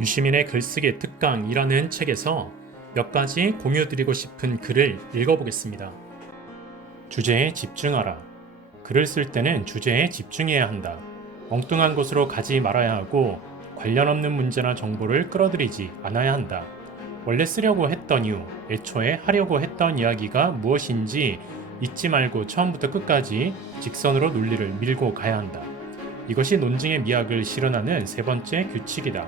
유시민의 글쓰기 특강이라는 책에서 몇 가지 공유드리고 싶은 글을 읽어보겠습니다. 주제에 집중하라. 글을 쓸 때는 주제에 집중해야 한다. 엉뚱한 곳으로 가지 말아야 하고 관련 없는 문제나 정보를 끌어들이지 않아야 한다. 원래 쓰려고 했던 이유, 애초에 하려고 했던 이야기가 무엇인지 잊지 말고 처음부터 끝까지 직선으로 논리를 밀고 가야 한다. 이것이 논증의 미학을 실현하는 세 번째 규칙이다.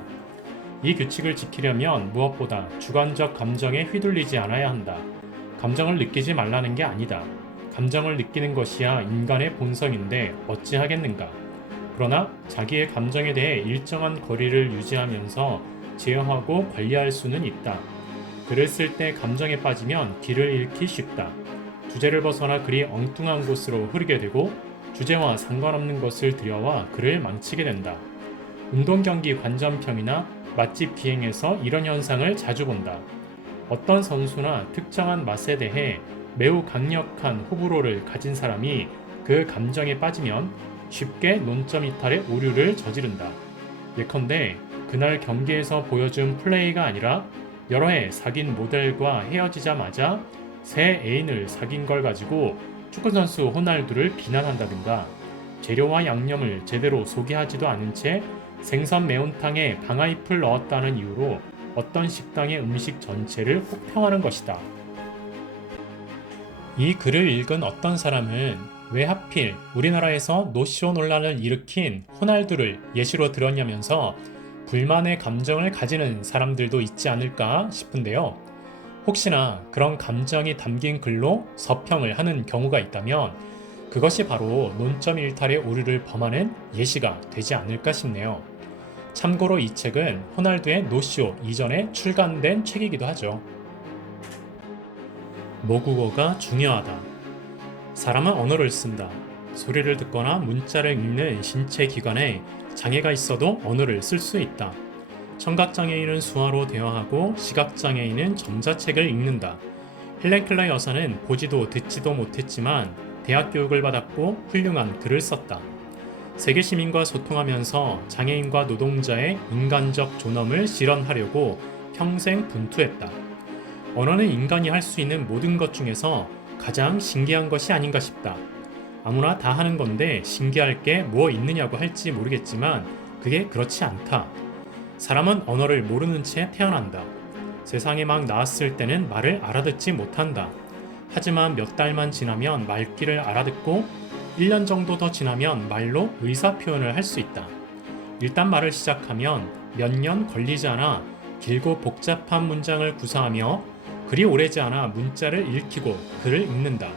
이 규칙을 지키려면 무엇보다 주관적 감정에 휘둘리지 않아야 한다. 감정을 느끼지 말라는 게 아니다. 감정을 느끼는 것이야 인간의 본성인데 어찌하겠는가. 그러나 자기의 감정에 대해 일정한 거리를 유지하면서 제어하고 관리할 수는 있다. 글을 쓸 때 감정에 빠지면 길을 잃기 쉽다. 주제를 벗어나 글이 엉뚱한 곳으로 흐르게 되고 주제와 상관없는 것을 들여와 글을 망치게 된다. 운동 경기 관전평이나 맛집 비행에서 이런 현상을 자주 본다. 어떤 선수나 특정한 맛에 대해 매우 강력한 호불호를 가진 사람이 그 감정에 빠지면 쉽게 논점 이탈의 오류를 저지른다. 예컨대 그날 경기에서 보여준 플레이가 아니라 여러 해 사귄 모델과 헤어지자마자 새 애인을 사귄 걸 가지고 축구선수 호날두를 비난한다든가, 재료와 양념을 제대로 소개하지도 않은 채 생선 매운탕에 방아잎을 넣었다는 이유로 어떤 식당의 음식 전체를 혹평하는 것이다. 이 글을 읽은 어떤 사람은 왜 하필 우리나라에서 노쇼 논란을 일으킨 호날두를 예시로 들었냐면서 불만의 감정을 가지는 사람들도 있지 않을까 싶은데요. 혹시나 그런 감정이 담긴 글로 서평을 하는 경우가 있다면 그것이 바로 논점 일탈의 오류를 범하는 예시가 되지 않을까 싶네요. 참고로 이 책은 호날두의 노쇼 이전에 출간된 책이기도 하죠. 모국어가 중요하다. 사람은 언어를 쓴다. 소리를 듣거나 문자를 읽는 신체 기관에 장애가 있어도 언어를 쓸 수 있다. 청각장애인은 수화로 대화하고 시각장애인은 전자책을 읽는다. 헬렌 켈러 여사는 보지도 듣지도 못했지만 대학 교육을 받았고 훌륭한 글을 썼다. 세계 시민과 소통하면서 장애인과 노동자의 인간적 존엄을 실현하려고 평생 분투했다. 언어는 인간이 할 수 있는 모든 것 중에서 가장 신기한 것이 아닌가 싶다. 아무나 다 하는 건데 신기할 게 뭐 있느냐고 할지 모르겠지만 그게 그렇지 않다. 사람은 언어를 모르는 채 태어난다. 세상에 막 나왔을 때는 말을 알아듣지 못한다. 하지만 몇 달만 지나면 말귀를 알아듣고 1년 정도 더 지나면 말로 의사 표현을 할 수 있다. 일단 말을 시작하면 몇 년 걸리지 않아 길고 복잡한 문장을 구사하며 그리 오래지 않아 문자를 읽히고 글을 읽는다.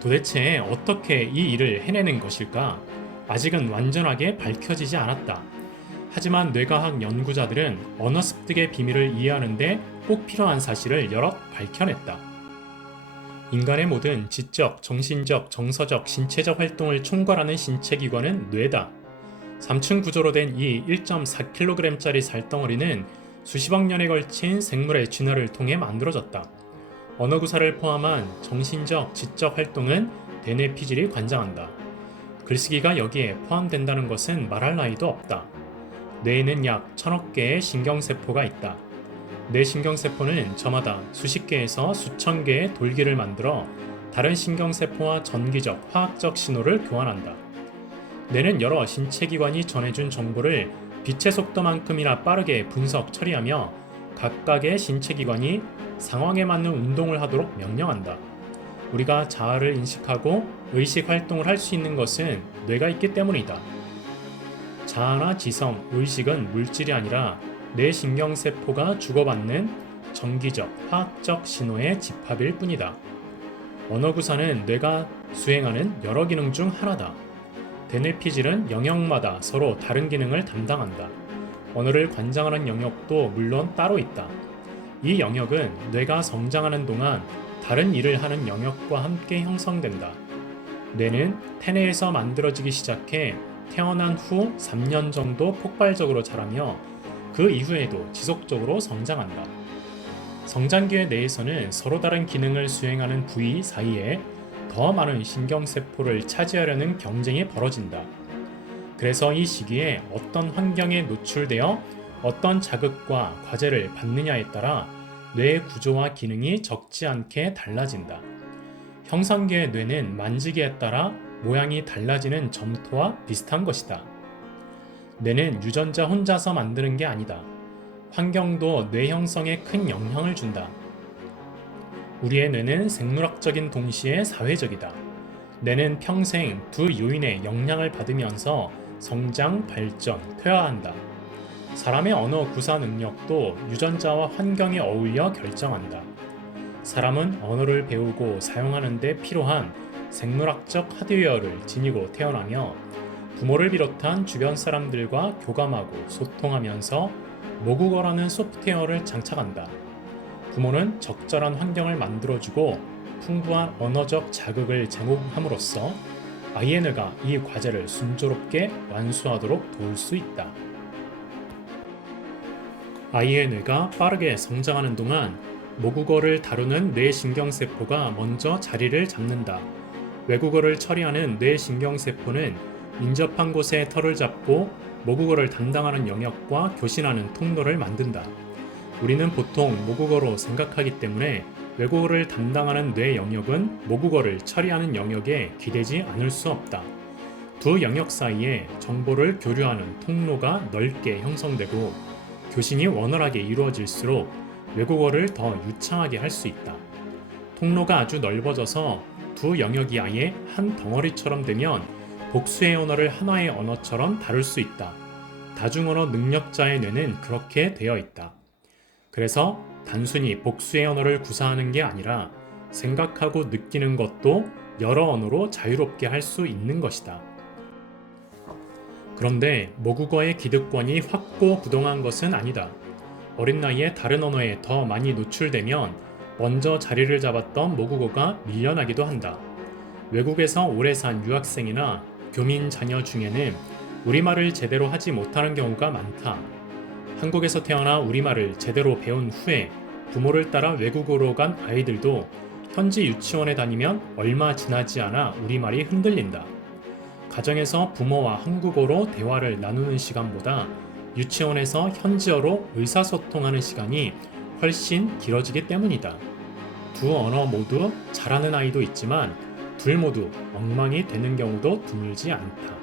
도대체 어떻게 이 일을 해내는 것일까? 아직은 완전하게 밝혀지지 않았다. 하지만 뇌과학 연구자들은 언어 습득의 비밀을 이해하는데 꼭 필요한 사실을 여럿 밝혀냈다. 인간의 모든 지적, 정신적, 정서적, 신체적 활동을 총괄하는 신체기관은 뇌다. 3층 구조로 된 이 1.4kg짜리 살덩어리는 수십억 년에 걸친 생물의 진화를 통해 만들어졌다. 언어 구사를 포함한 정신적, 지적 활동은 대뇌 피질이 관장한다. 글쓰기가 여기에 포함된다는 것은 말할 나위도 없다. 뇌에는 약 1000억 개의 신경세포가 있다. 뇌 신경세포는 저마다 수십 개에서 수천 개의 돌기를 만들어 다른 신경세포와 전기적, 화학적 신호를 교환한다. 뇌는 여러 신체기관이 전해준 정보를 빛의 속도만큼이나 빠르게 분석, 처리하며 각각의 신체기관이 상황에 맞는 운동을 하도록 명령한다. 우리가 자아를 인식하고 의식 활동을 할 수 있는 것은 뇌가 있기 때문이다. 자아나 지성, 의식은 물질이 아니라 뇌 신경세포가 주고받는 전기적, 화학적 신호의 집합일 뿐이다. 언어 구사는 뇌가 수행하는 여러 기능 중 하나다. 대뇌 피질은 영역마다 서로 다른 기능을 담당한다. 언어를 관장하는 영역도 물론 따로 있다. 이 영역은 뇌가 성장하는 동안 다른 일을 하는 영역과 함께 형성된다. 뇌는 태내에서 만들어지기 시작해 태어난 후 3년 정도 폭발적으로 자라며 그 이후에도 지속적으로 성장한다. 성장기의 뇌에서는 서로 다른 기능을 수행하는 부위 사이에 더 많은 신경세포를 차지하려는 경쟁이 벌어진다. 그래서 이 시기에 어떤 환경에 노출되어 어떤 자극과 과제를 받느냐에 따라 뇌의 구조와 기능이 적지 않게 달라진다. 형성기의 뇌는 만지기에 따라 모양이 달라지는 점토와 비슷한 것이다. 뇌는 유전자 혼자서 만드는 게 아니다. 환경도 뇌 형성에 큰 영향을 준다. 우리의 뇌는 생물학적인 동시에 사회적이다. 뇌는 평생 두 요인의 영향을 받으면서 성장, 발전, 퇴화한다. 사람의 언어 구사 능력도 유전자와 환경에 어울려 결정한다. 사람은 언어를 배우고 사용하는 데 필요한 생물학적 하드웨어를 지니고 태어나며 부모를 비롯한 주변 사람들과 교감하고 소통하면서 모국어라는 소프트웨어를 장착한다. 부모는 적절한 환경을 만들어주고 풍부한 언어적 자극을 제공함으로써 아이의 뇌가 이 과제를 순조롭게 완수하도록 도울 수 있다. 아이의 뇌가 빠르게 성장하는 동안 모국어를 다루는 뇌신경세포가 먼저 자리를 잡는다. 외국어를 처리하는 뇌신경세포는 인접한 곳에 털을 잡고 모국어를 담당하는 영역과 교신하는 통로를 만든다. 우리는 보통 모국어로 생각하기 때문에 외국어를 담당하는 뇌 영역은 모국어를 처리하는 영역에 기대지 않을 수 없다. 두 영역 사이에 정보를 교류하는 통로가 넓게 형성되고 교신이 원활하게 이루어질수록 외국어를 더 유창하게 할 수 있다. 통로가 아주 넓어져서 두 영역이 아예 한 덩어리처럼 되면 복수의 언어를 하나의 언어처럼 다룰 수 있다. 다중언어 능력자의 뇌는 그렇게 되어 있다. 그래서 단순히 복수의 언어를 구사하는 게 아니라 생각하고 느끼는 것도 여러 언어로 자유롭게 할 수 있는 것이다. 그런데 모국어의 기득권이 확고부동한 것은 아니다. 어린 나이에 다른 언어에 더 많이 노출되면 먼저 자리를 잡았던 모국어가 밀려나기도 한다. 외국에서 오래 산 유학생이나 교민 자녀 중에는 우리말을 제대로 하지 못하는 경우가 많다. 한국에서 태어나 우리말을 제대로 배운 후에 부모를 따라 외국어로 간 아이들도 현지 유치원에 다니면 얼마 지나지 않아 우리말이 흔들린다. 가정에서 부모와 한국어로 대화를 나누는 시간보다 유치원에서 현지어로 의사소통하는 시간이 훨씬 길어지기 때문이다. 두 언어 모두 잘하는 아이도 있지만 둘 모두 엉망이 되는 경우도 드물지 않다.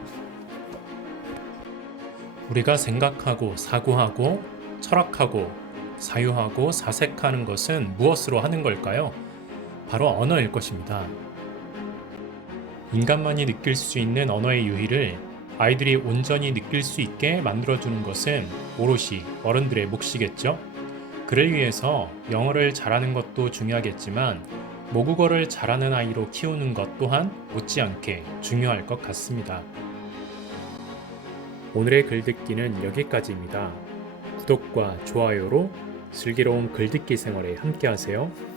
우리가 생각하고 사고하고 철학하고 사유하고 사색하는 것은 무엇으로 하는 걸까요? 바로 언어일 것입니다. 인간만이 느낄 수 있는 언어의 유희를 아이들이 온전히 느낄 수 있게 만들어주는 것은 오롯이 어른들의 몫이겠죠? 그를 위해서 영어를 잘하는 것도 중요하겠지만 모국어를 잘하는 아이로 키우는 것 또한 못지않게 중요할 것 같습니다. 오늘의 글듣기는 여기까지입니다. 구독과 좋아요로 슬기로운 글듣기 생활에 함께하세요.